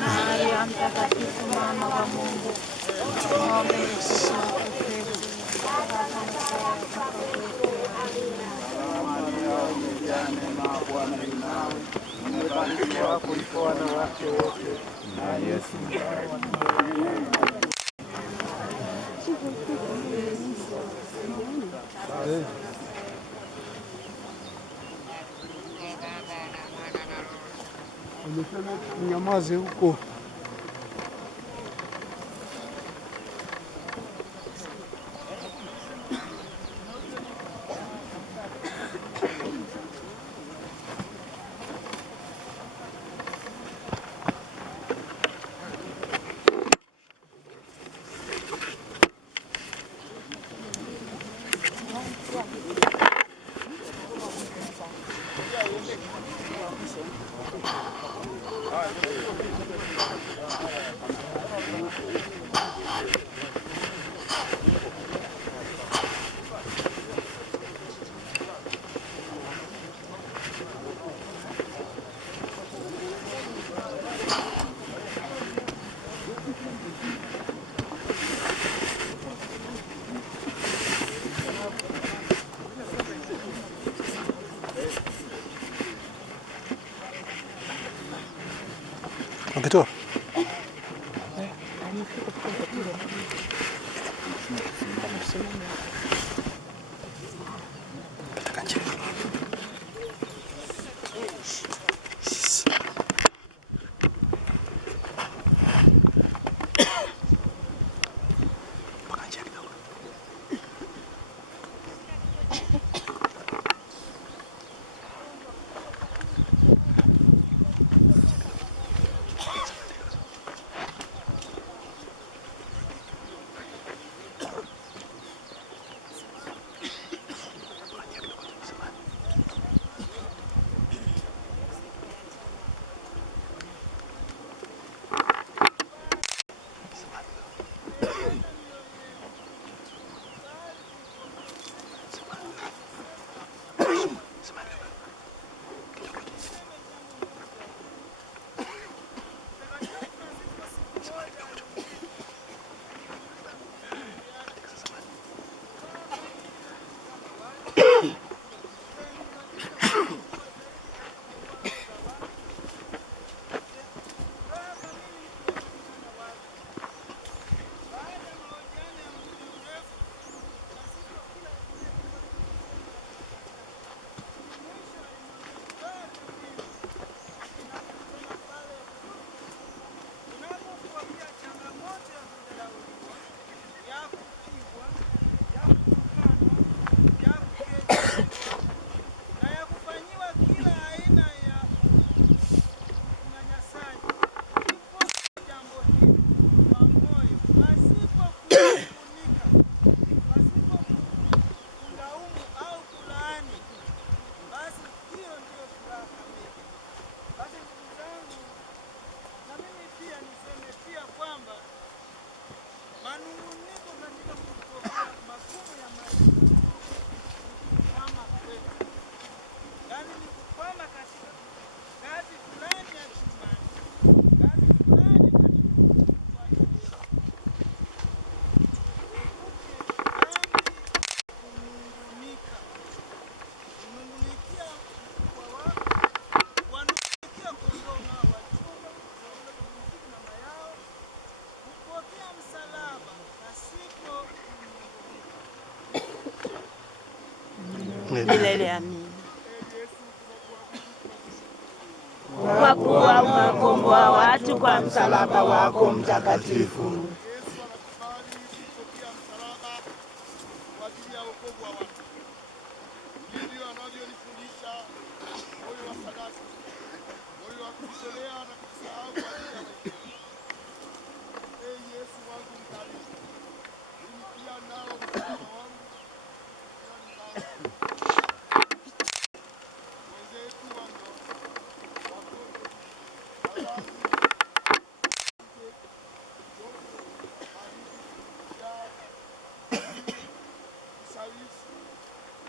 Maria Mtakatifu, mama wa Mungu, tuombee sisi wakosefu sasa na saa ya kufa kwetu. Bwana yu nawe, umebarikiwa kuliko wanawake wote, na Yesu mzao wa tumbo lako. Nyamaze huko. Betul. Milele amina. Kwa kuwa umewakomboa watu kwa msalaba wako mtakatifu.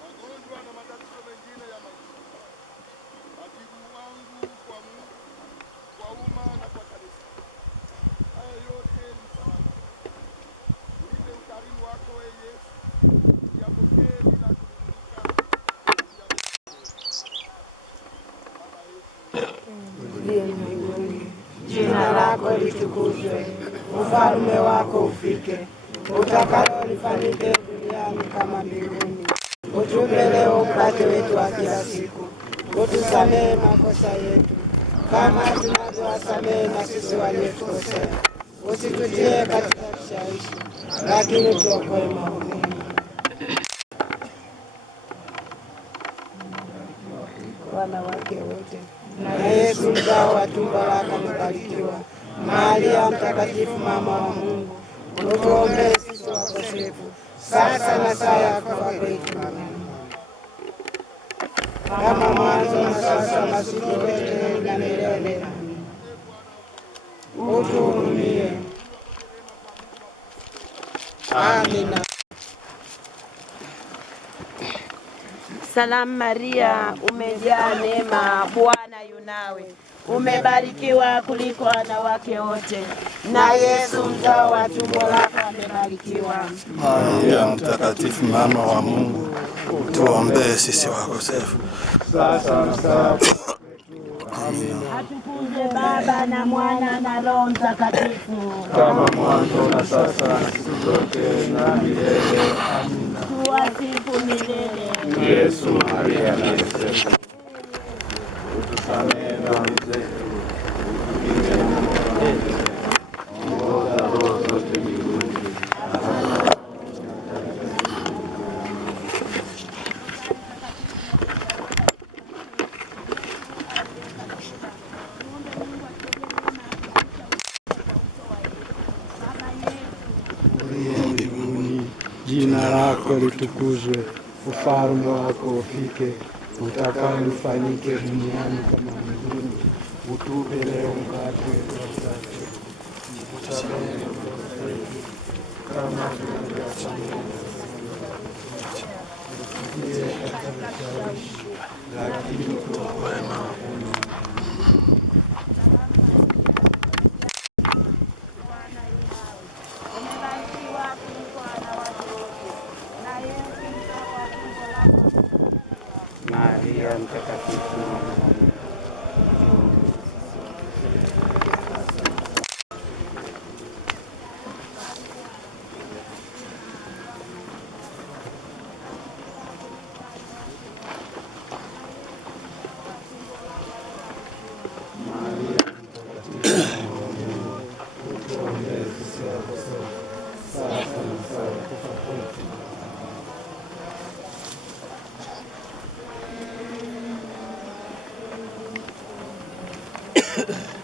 magonjwa na matatizo mengine ya maisha. Wajibu wangu kwa Mungu, kwa umma na kwa kanisa, haya yote ni salama. Nipe ukarimu wako, Ee Yesu, yapokee bila kunung'unika. Uliye mbinguni, jina lako litukuzwe, ufalme wako ufike, utakalo lifanyike duniani kama mbinguni. Utupe leo mkate wetu wa kila siku, utusamehe makosa yetu kama tunavyowasamehe na sisi waliotukosea, usitutie katika kishawishi, lakini tuokoe maovuni. Wanawake wote na Yesu mzao wa tumbo lako amebarikiwa. Maria mtakatifu, mama wa Mungu, utuombee sisi wakosefu, sasa na saa ya kufa kwetu. Amina. Kama mwanzo na sasa na siku zote na milele. Amina. Utuhurumie. Amina. Salamu Maria, umejaa neema, Bwana yu nawe. Umebarikiwa kuliko wanawake wote, na Yesu mzao wa tumbo lako amebarikiwa. Maria mtakatifu, mama wa Mungu, utuombee sisi wakosefu, sasa na saa yetu. Amina. Atukuzwe Baba na Mwana na Roho Mtakatifu, Kama mwanzo na sasa na siku zote na milele. Amina. tuwasifu milele. Yesu, Maria na Yosefu, utusamehe dhambi zetu, utukinge na moto, ongoza roho zote mbinguni. Uliye mbinguni, jina lako litukuzwe, ufalme wako ufike, utakalo lifanyike duniani kama mbinguni. Utupe leo mkate wetu wa kila siku, utusamehe makosa yetu kama tunavyowasamehe usitie katika kishawishi, lakini tuokoe maovuni. Umebarikiwa kuliko wanawake wote, na Yesu mzao wa tumbo lako. Maria mtakatifu, mama wa Mungu, Utuombee sisi wakosefu, sasa na saa ya kufa kwetu. Amina.